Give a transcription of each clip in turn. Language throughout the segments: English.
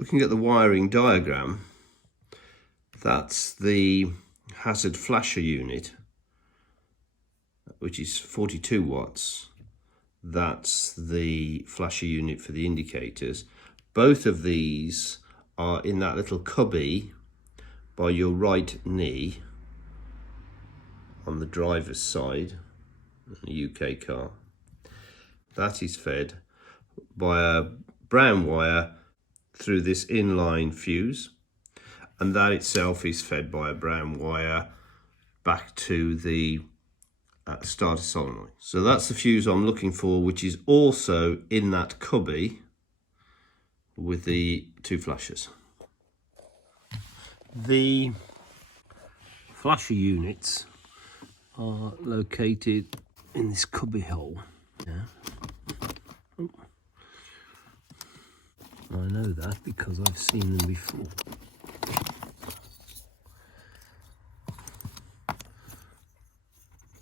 Looking at the wiring diagram, that's the hazard flasher unit, which is 42 watts. That's the flasher unit for the indicators. Both of these are in that little cubby by your right knee on the driver's side in a UK car. That is fed by a brown wire through this inline fuse, and that itself is fed by a brown wire back to the starter solenoid. So that's the fuse I'm looking for, which is also in that cubby with the two flashers. The flasher units are located in this cubby hole. Yeah. I know that because I've seen them before.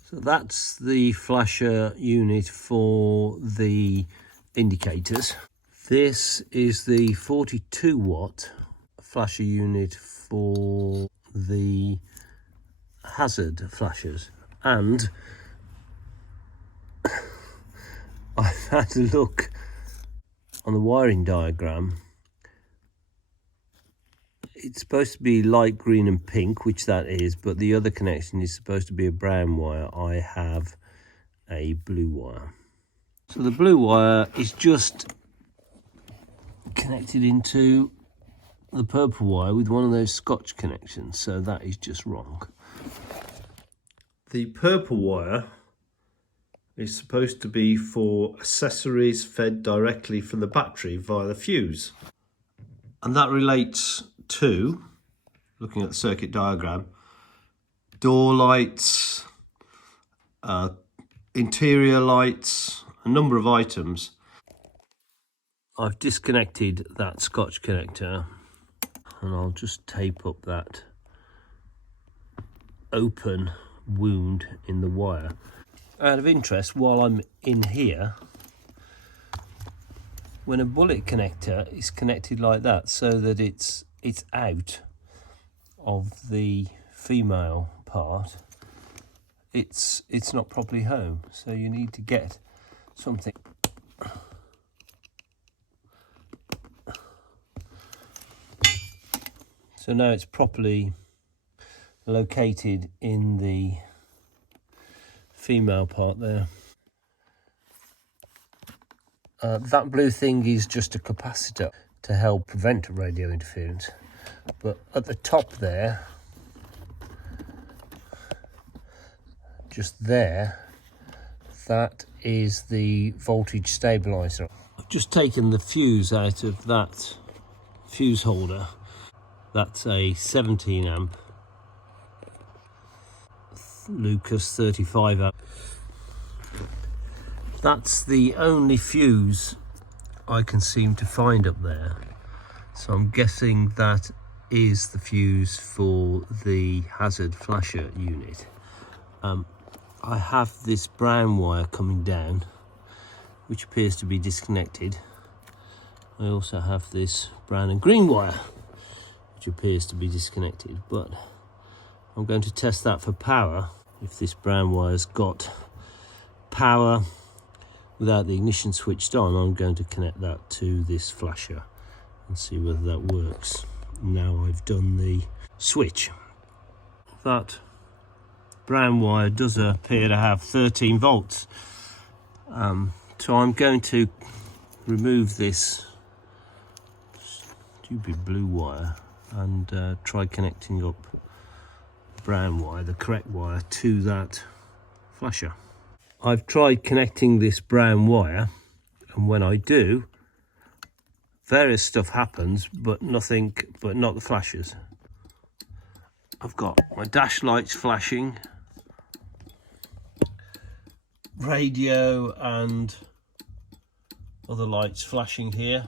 So that's the flasher unit for the indicators. This is the 42 watt flasher unit for the hazard flashers. And I've had a look on the wiring diagram. It's supposed to be light green and pink, which that is, but the other connection is supposed to be a brown wire. I have a blue wire. So the blue wire is just connected into the purple wire with one of those Scotch connections, so that is just wrong. The purple wire is supposed to be for accessories fed directly from the battery via the fuse. And that relates to, looking at the circuit diagram, door lights, interior lights, a number of items. I've disconnected that Scotch connector and I'll just tape up that open wound in the wire. Out of interest, while I'm in here, when a bullet connector is connected like that so that it's out of the female part, it's not properly home, so you need to get something. So now it's properly located in the female part there. That blue thing is just a capacitor to help prevent radio interference. But at the top there, just there, that is the voltage stabilizer. I've just taken the fuse out of that fuse holder. That's a 17 amp Lucas 35 amp. That's the only fuse I can seem to find up there. So I'm guessing that is the fuse for the hazard flasher unit. I have this brown wire coming down, which appears to be disconnected. I also have this brown and green wire, which appears to be disconnected, but I'm going to test that for power. If this brown wire's got power without the ignition switched on, I'm going to connect that to this flasher and see whether that works. Now I've done the switch. That brown wire does appear to have 13 volts. So I'm going to remove this stupid blue wire and try connecting up the brown wire, the correct wire, to that flasher. I've tried connecting this brown wire, and when I do, various stuff happens, but not the flashers. I've got my dash lights flashing, radio and other lights flashing here.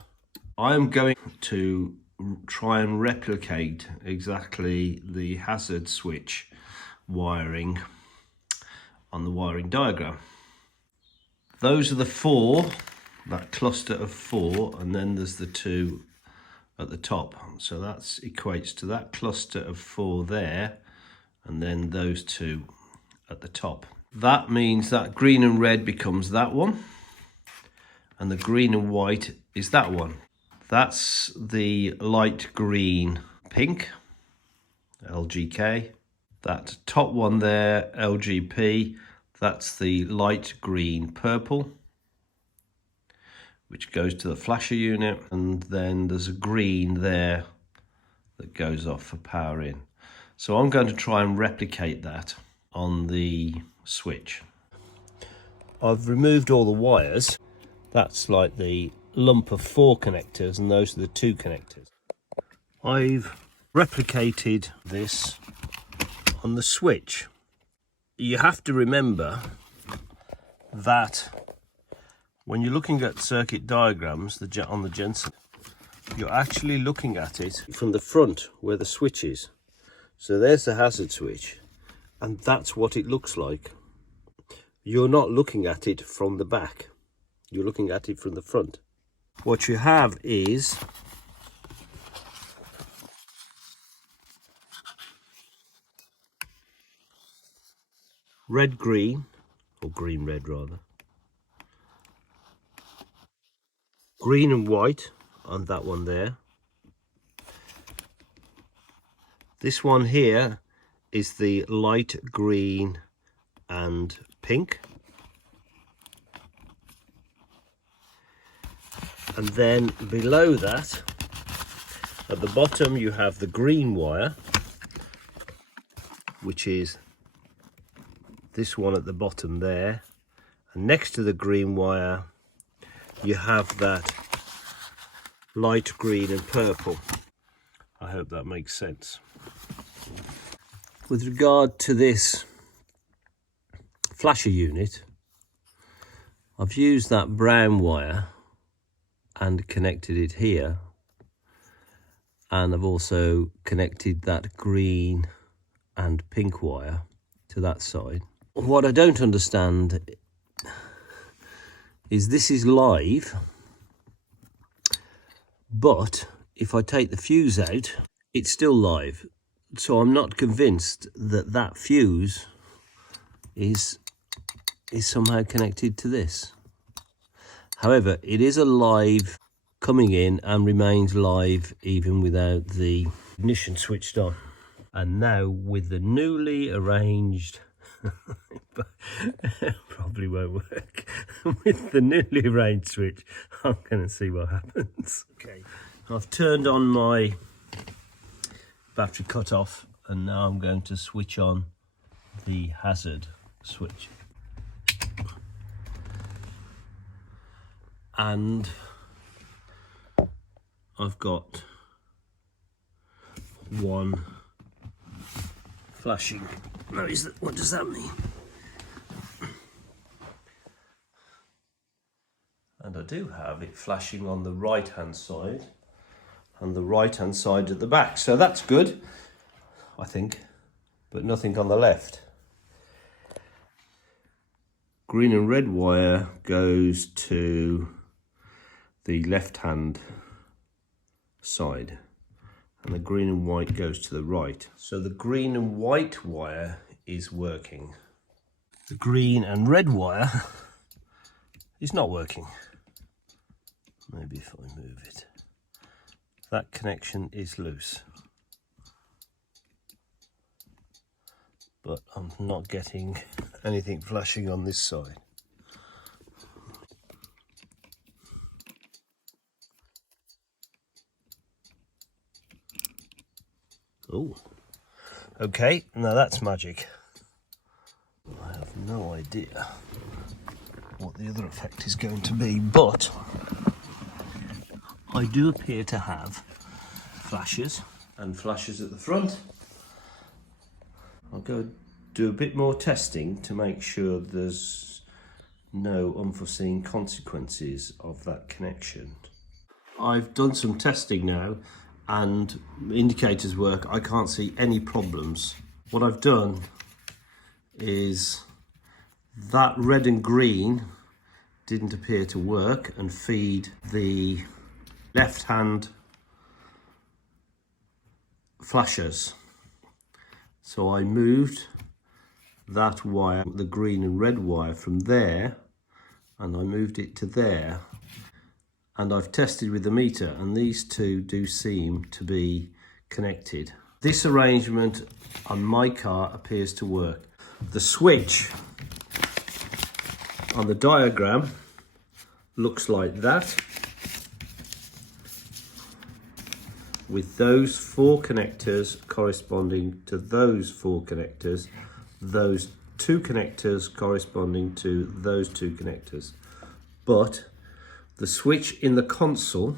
I'm going to try and replicate exactly the hazard switch wiring on the wiring diagram. Those are the four, that cluster of four, and then there's the two at the top. So that equates to that cluster of 4 there, and then those 2 at the top. That means that green and red becomes that one, and the green and white is that one. That's the light green pink, LGK. That top one there, LGP, that's the light green purple, which goes to the flasher unit, and then there's a green there that goes off for power in. So I'm going to try and replicate that on the switch. I've removed all the wires. That's like the lump of 4 connectors, and those are the 2 connectors. I've replicated this on the switch. You have to remember that when you're looking at circuit diagrams on the Jensen, you're actually looking at it from the front where the switch is. So there's the hazard switch, and that's what it looks like. You're not looking at it from the back, you're looking at it from the front. What you have is red green, or green red rather, green and white on that one there. This one here is the light green and pink. And then below that, at the bottom, you have the green wire, which is this one at the bottom there. And next to the green wire, you have that light green and purple. I hope that makes sense. With regard to this flasher unit, I've used that brown wire and connected it here, and I've also connected that green and pink wire to that side. What I don't understand is this is live, but if I take the fuse out, it's still live. So I'm not convinced that that fuse is somehow connected to this. However, it is a live coming in and remains live even without the ignition switched on. And now with the newly arranged, probably won't work, with the newly arranged switch, I'm going to see what happens. Okay, I've turned on my battery cutoff, and now I'm going to switch on the hazard switch. And I've got one flashing. No, what does that mean? And I do have it flashing on the right hand side and the right hand side at the back, so that's good, I think, but nothing on the left. Green and red wire goes to the left hand side, and the green and white goes to the right. So the green and white wire is working. The green and red wire is not working. Maybe if I move it. That connection is loose. But I'm not getting anything flashing on this side. Oh, okay, now that's magic. I have no idea what the other effect is going to be, but I do appear to have flashes and flashes at the front. I'll go do a bit more testing to make sure there's no unforeseen consequences of that connection. I've done some testing now and indicators work. I can't see any problems. What I've done is that red and green didn't appear to work and feed the left hand flashers. So I moved that wire, the green and red wire, from there, and I moved it to there, and I've tested with the meter, and these two do seem to be connected. This arrangement on my car appears to work. The switch on the diagram looks like that, with those 4 connectors corresponding to those 4 connectors, those 2 connectors corresponding to those 2 connectors. But the switch in the console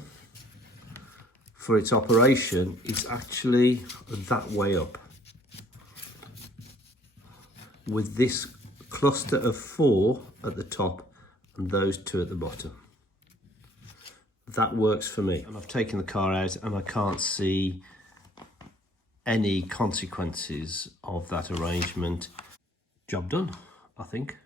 for its operation is actually that way up, with this cluster of 4 at the top and those 2 at the bottom. That works for me. And I've taken the car out and I can't see any consequences of that arrangement. Job done, I think.